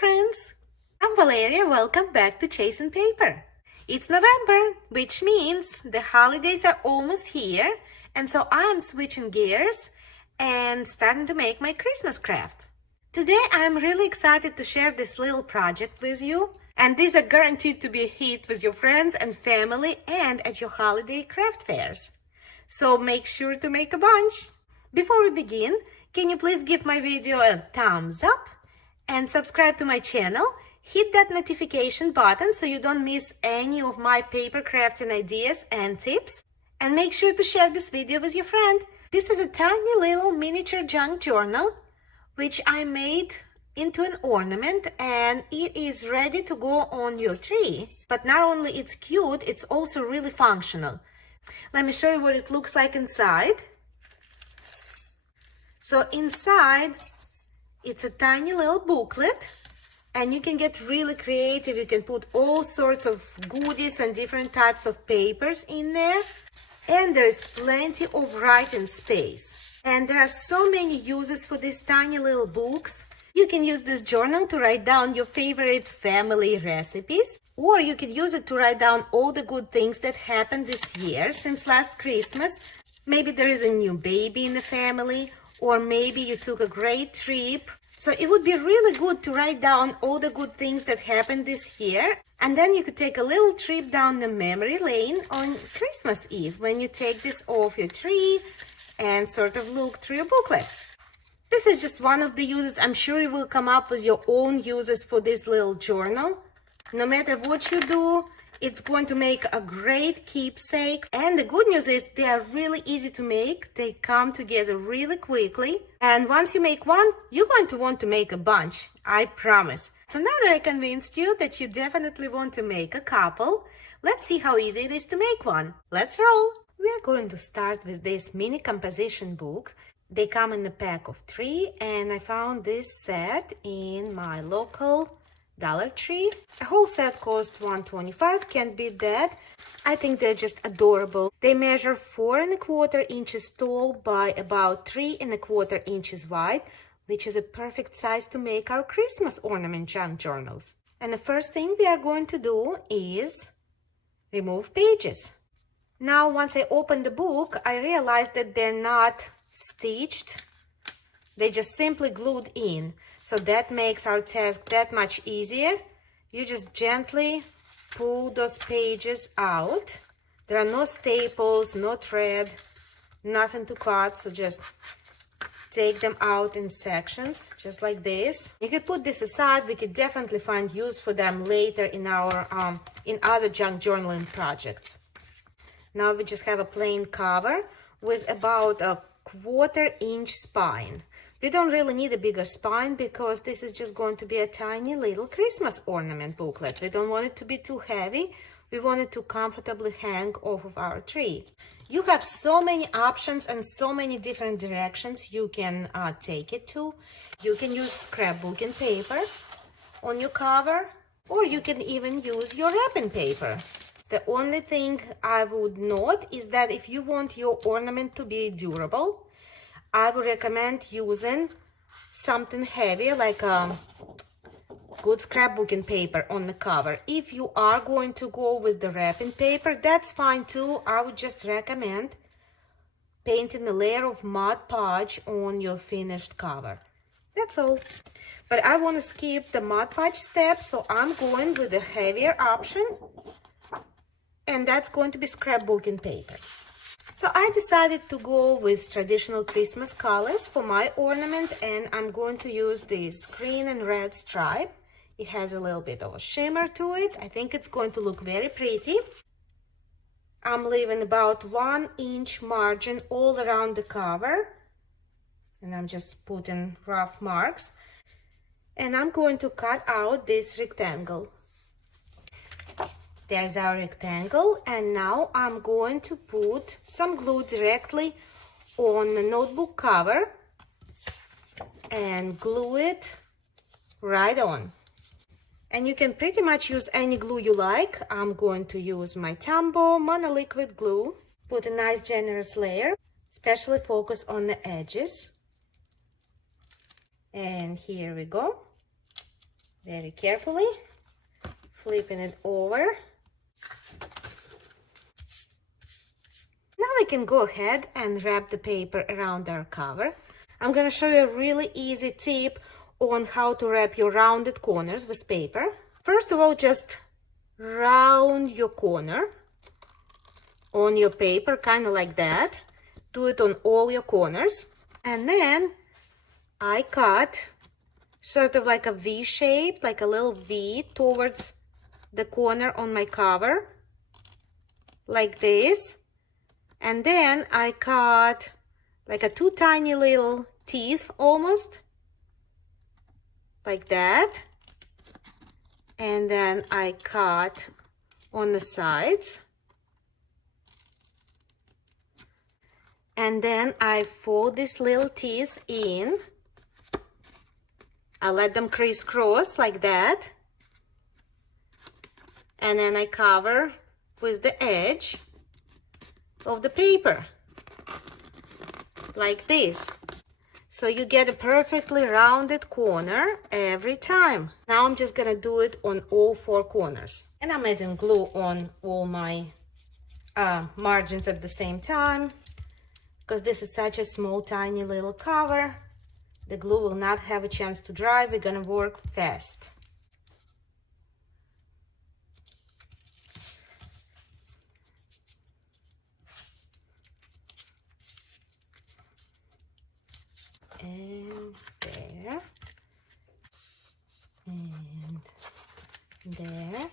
friends! I'm Valeria, welcome back to Chasing Paper. It's November, which means the holidays are almost here, and so I'm switching gears and starting to make my Christmas craft. Today I'm really excited to share this little project with you, and these are guaranteed to be a hit with your friends and family and at your holiday craft fairs. So make sure to make a bunch. Before we begin, can you please give my video a thumbs up and subscribe to my channel? Hit that notification button so you don't miss any of my paper crafting ideas and tips. And make sure to share this video with your friend. This is a tiny little miniature junk journal which I made into an ornament, and it is ready to go on your tree. But not only it's cute, it's also really functional. Let me show you what it looks like inside. So inside, it's a tiny little booklet, and you can get really creative. You can put all sorts of goodies and different types of papers in there. And there is plenty of writing space. And there are so many uses for these tiny little books. You can use this journal to write down your favorite family recipes, or you can use it to write down all the good things that happened this year since last Christmas. Maybe there is a new baby in the family, or maybe you took a great trip. So it would be really good to write down all the good things that happened this year. And then you could take a little trip down the memory lane on Christmas Eve when you take this off your tree and sort of look through your booklet. This is just one of the uses. I'm sure you will come up with your own uses for this little journal. No matter what you do, it's going to make a great keepsake. And the good news is they are really easy to make. They come together really quickly. And once you make one, you're going to want to make a bunch. I promise. So now that I convinced you that you definitely want to make a couple, let's see how easy it is to make one. Let's roll. We are going to start with this mini composition book. They come in a pack of 3, and I found this set in my local Dollar Tree. A whole set cost $1.25. Can't beat that. I think they're just adorable. They measure 4¼ inches tall by about 3¼ inches wide, which is a perfect size to make our Christmas ornament junk journals. And the first thing we are going to do is remove pages. Now, once I opened the book, I realized that they're not stitched. They just simply glued in. So that makes our task that much easier. You just gently pull those pages out. There are no staples, no thread, nothing to cut. So just take them out in sections, just like this. You could put this aside. We could definitely find use for them later in our in other junk journaling projects. Now we just have a plain cover with about a 1/4 inch spine. We don't really need a bigger spine because this is just going to be a tiny little Christmas ornament booklet. We don't want it to be too heavy. We want it to comfortably hang off of our tree. You have so many options and so many different directions you can take it to. You can use scrapbooking paper on your cover, or you can even use your wrapping paper. The only thing I would note is that if you want your ornament to be durable, I would recommend using something heavy like a good scrapbooking paper on the cover. If you are going to go with the wrapping paper, that's fine too. I would just recommend painting a layer of Mod Podge on your finished cover. That's all. But I want to skip the Mod Podge step, so I'm going with a heavier option. And that's going to be scrapbooking paper. So I decided to go with traditional Christmas colors for my ornament, and I'm going to use this green and red stripe. It has a little bit of a shimmer to it. I think it's going to look very pretty. I'm leaving about 1 inch margin all around the cover, and I'm just putting rough marks. And I'm going to cut out this rectangle. There's our rectangle, and now I'm going to put some glue directly on the notebook cover and glue it right on. And you can pretty much use any glue you like. I'm going to use my Tombow monoliquid glue. Put a nice generous layer, especially focus on the edges. And here we go. very carefully, flipping it over. Now we can go ahead and wrap the paper around our cover. I'm going to show you a really easy tip on how to wrap your rounded corners with paper. First of all, just round your corner on your paper, kind of like that. Do it on all your corners. And then I cut sort of like a V shape, like a little V towards the corner on my cover, like this. And then I cut like a two tiny little teeth almost, like that. And then I cut on the sides. And then I fold these little teeth in. I let them crisscross like that. And then I cover with the edge of the paper, like this. So you get a perfectly rounded corner every time. Now I'm just gonna do it on all four corners. And I'm adding glue on all my margins at the same time, because this is such a small, tiny little cover. The glue will not have a chance to dry. We're gonna work fast. And there, and there.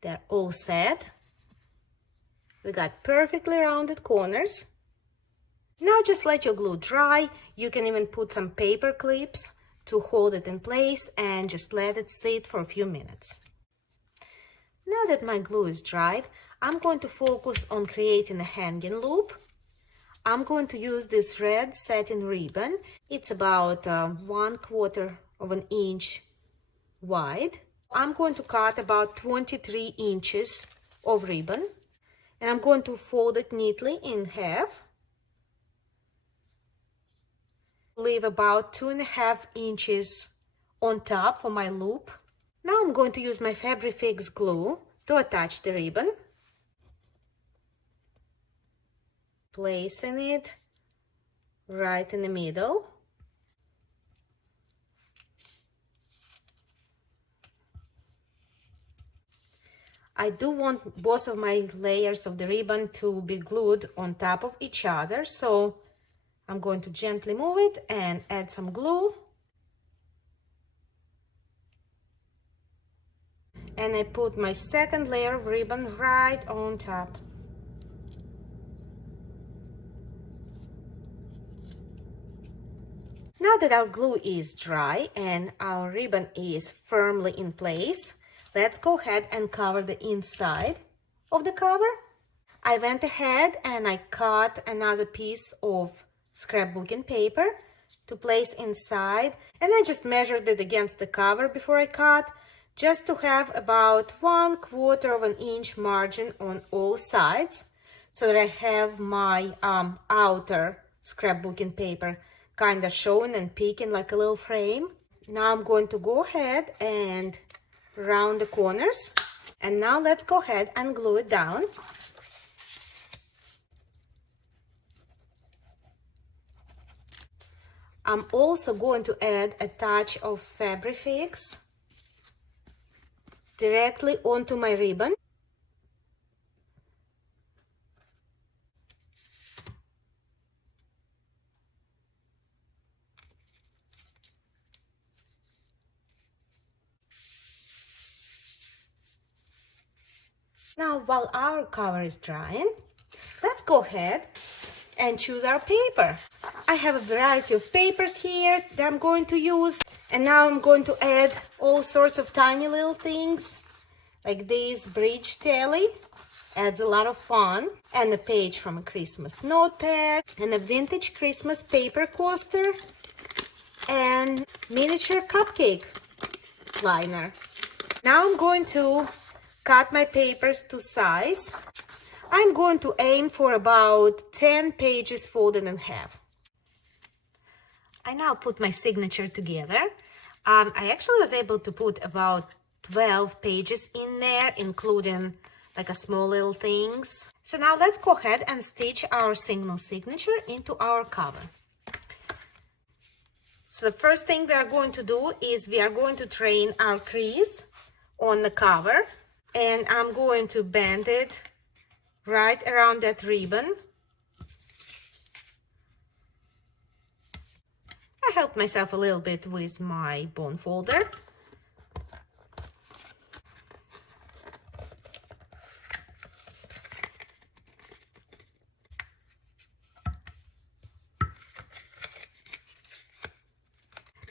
They're all set. We got perfectly rounded corners. Now just let your glue dry. You can even put some paper clips to hold it in place and just let it sit for a few minutes. Now that my glue is dried, I'm going to focus on creating a hanging loop. I'm going to use this red satin ribbon. It's about 1/4 of an inch wide. I'm going to cut about 23 inches of ribbon, and I'm going to fold it neatly in half. Leave about 2.5 inches on top for my loop. Now I'm going to use my Fabrifix glue to attach the ribbon. Placing it right in the middle. I do want both of my layers of the ribbon to be glued on top of each other, so I'm going to gently move it and add some glue. And I put my second layer of ribbon right on top. Now that our glue is dry and our ribbon is firmly in place, let's go ahead and cover the inside of the cover. I went ahead and I cut another piece of scrapbooking paper to place inside, and I just measured it against the cover before I cut, just to have about 1/4 of an inch margin on all sides, so that I have my outer scrapbooking paper kind of showing and peeking like a little frame. Now I'm going to go ahead and round the corners, and now let's go ahead and glue it down. I'm also going to add a touch of Fabrifix directly onto my ribbon. Now, while our cover is drying, let's go ahead and choose our paper. I have a variety of papers here that I'm going to use, and now I'm going to add all sorts of tiny little things, like this bridge telly. Adds a lot of fun, and a page from a Christmas notepad, and a vintage Christmas paper coaster, and miniature cupcake liner. Now I'm going to cut my papers to size. I'm going to aim for about 10 pages folded in half. I now put my signature together. I actually was able to put about 12 pages in there, including like a small little things. So now let's go ahead and stitch our single signature into our cover. So the first thing we are going to do is we are going to train our crease on the cover, and I'm going to bend it right around that ribbon. I helped myself a little bit with my bone folder.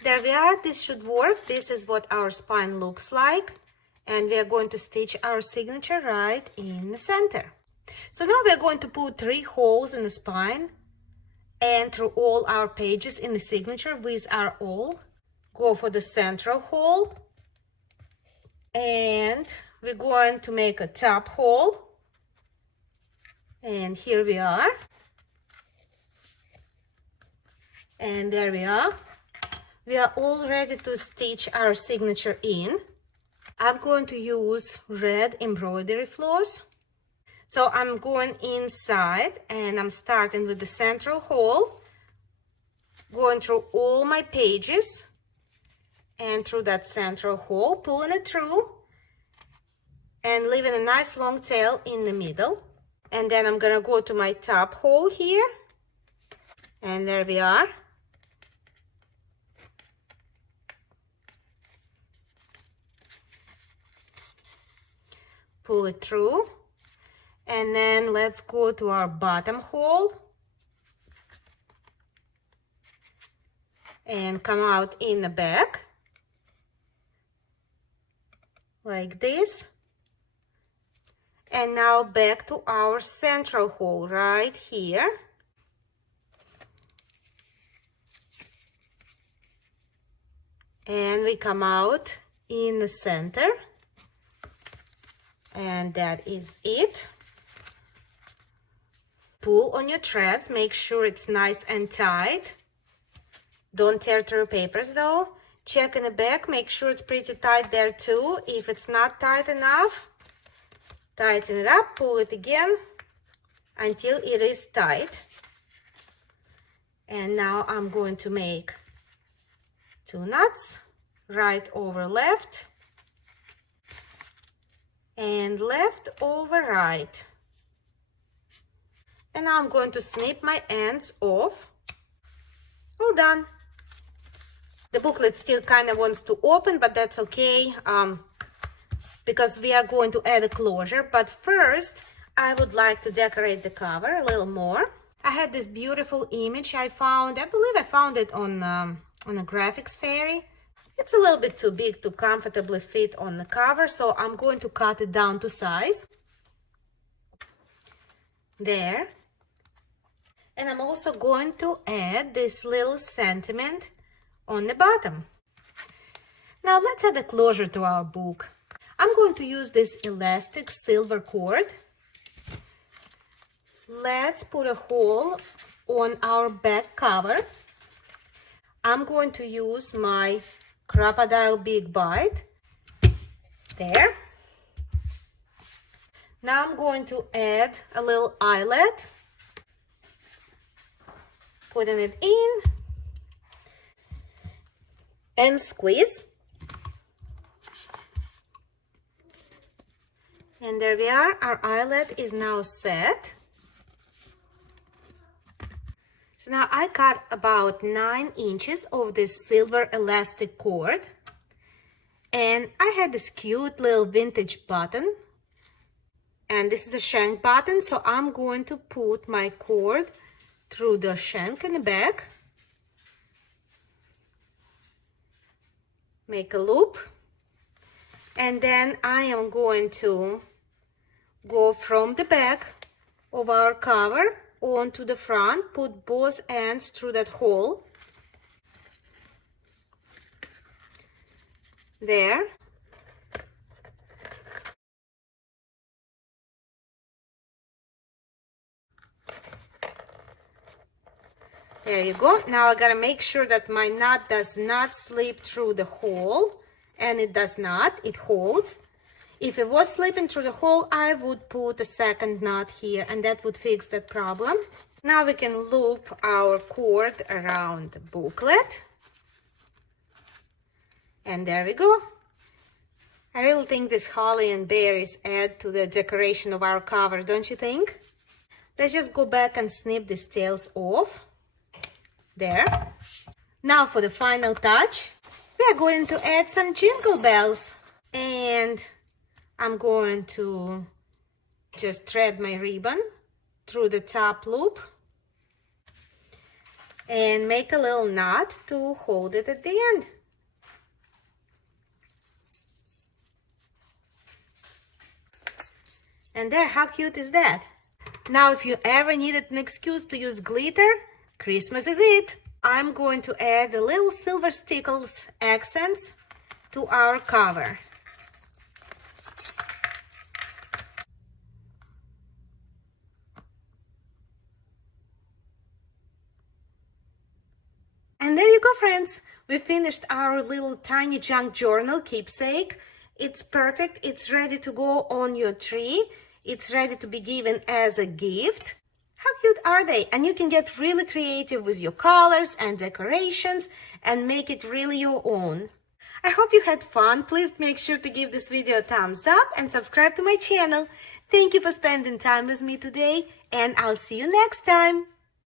There we are. This should work. This is what our spine looks like. And we are going to stitch our signature right in the center. So now we are going to put 3 holes in the spine and through all our pages in the signature with our awl. Go for the central hole, and we're going to make a top hole, and here we are, and there we are. We are all ready to stitch our signature in. I'm going to use red embroidery floss. So I'm going inside and I'm starting with the central hole, going through all my pages and through that central hole, pulling it through and leaving a nice long tail in the middle. And then I'm gonna go to my top hole here, and there we are. Pull it through, and then let's go to our bottom hole and come out in the back like this. And now back to our central hole right here. And we come out in the center. And that is it. Pull on your threads, make sure it's nice and tight. Don't tear through papers though. Check in the back, make sure it's pretty tight there too. If it's not tight enough, tighten it up, pull it again until it is tight. And now I'm going to make 2 knots, right over left and left over right. And now I'm going to snip my ends off. All done. The booklet still kind of wants to open, but that's okay, because we are going to add a closure. But first, I would like to decorate the cover a little more. I had this beautiful image I found. I believe I found it on a graphics fairy. It's a little bit too big to comfortably fit on the cover, so I'm going to cut it down to size. There. And I'm also going to add this little sentiment on the bottom. Now let's add a closure to our book. I'm going to use this elastic silver cord. Let's put a hole on our back cover. I'm going to use my crocodile big bite. There. Now I'm going to add a little eyelet. Putting it in and squeeze. And there we are, our eyelet is now set. So now I cut about 9 inches of this silver elastic cord. And I had this cute little vintage button. And this is a shank button, so I'm going to put my cord through the shank in the back. Make a loop. And then I am going to go from the back of our cover onto the front, put both ends through that hole. There. There you go. Now I gotta make sure that my knot does not slip through the hole, and it does not, it holds. If it was slipping through the hole, I would put a second knot here, and that would fix that problem. Now we can loop our cord around the booklet. And there we go. I really think this holly and berries add to the decoration of our cover, don't you think? Let's just go back and snip these tails off. There. Now for the final touch, we are going to add some jingle bells. And I'm going to just thread my ribbon through the top loop and make a little knot to hold it at the end. And there, how cute is that? Now, if you ever needed an excuse to use glitter, Christmas is it. I'm going to add a little silver stickles accents to our cover. And there you go, friends. We finished our little tiny junk journal keepsake. It's perfect. It's ready to go on your tree. It's ready to be given as a gift. How cute are they? And you can get really creative with your colors and decorations and make it really your own. I hope you had fun. Please make sure to give this video a thumbs up and subscribe to my channel. Thank you for spending time with me today, and I'll see you next time.